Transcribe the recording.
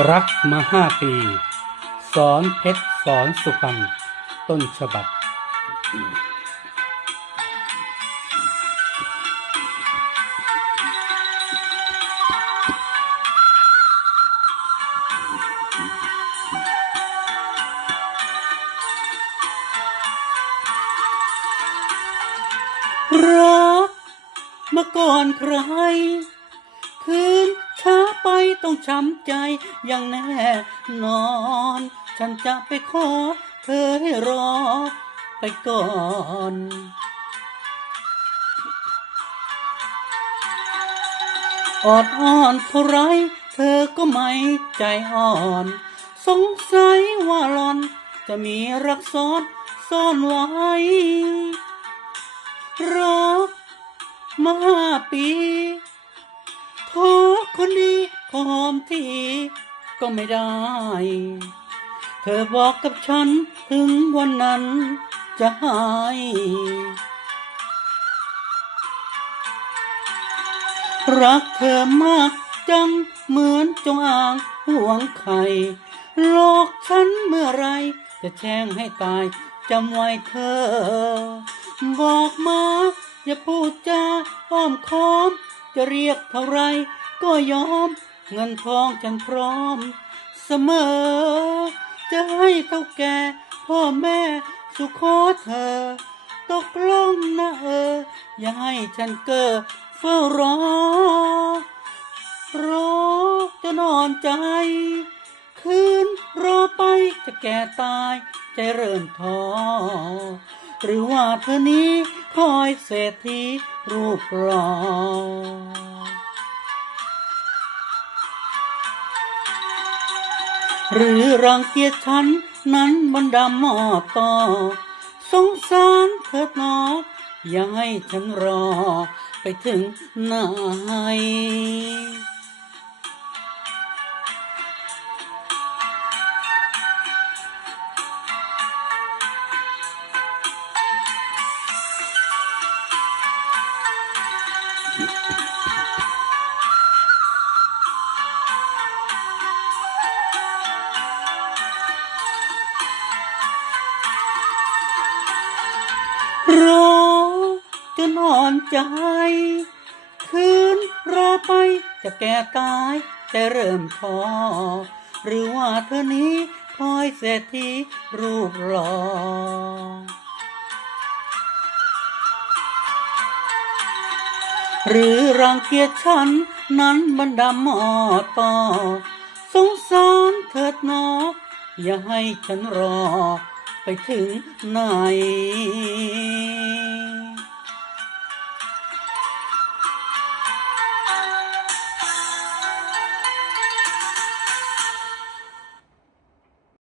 รักมาห้าปี สอนเพชรสอนสุพรรณต้นฉบับ รักมาก่อนใครคืน ช้าไปต้องช้ำใจอย่างแน่นอน ฉันจะไปขอเธอให้รอไปก่อนออดอ้อนเท่าไร เธอก็ไม่ใจอ่อน สงสัยว่าหลอน จะมีรักซ้อนซ่อนไว้รักมาห้าปี คนนี้ขอหอมทีก็ไม่ได้ เธอบอกกับฉันถึงวันนั้นจะหายรักเธอมากจังเหมือนจงอางห่วงไข่หลอกฉันเมื่อไร จะแช่งให้ตายจำไว้เธอ บอกมา อย่าพูดจาอ้อมค้อม จะเรียกเท่าไร ก็ยอม เงินทองฉันพร้อม เสมอ จะให้เท่าแก่พ่อแม่สุขอเธอ ตกลงนะเออ อย่าให้ฉันเก้อเฝ้ารอ รอจะนอนใจ คืนรอไปจะแก่ตายใจเริ่มท้อหรือว่าเธอนี้คอยเศรษฐีรูปหล่อ หรือรังเกียจฉันนั้นมันดำหมอต่อ สงสารเถิดหนออย่าให้ฉันรอไปถึงไหน อ่อนใจ คืนรอไปจะแก่ตายแต่เริ่มท้อหรือว่าเธอนี้คอยเศรษฐีรูปหล่อหรือรังเกียจฉันนั้นบันดาหมอต่อ สงสารเถิดนอ อย่าให้ฉันรอ ไปถึงไหน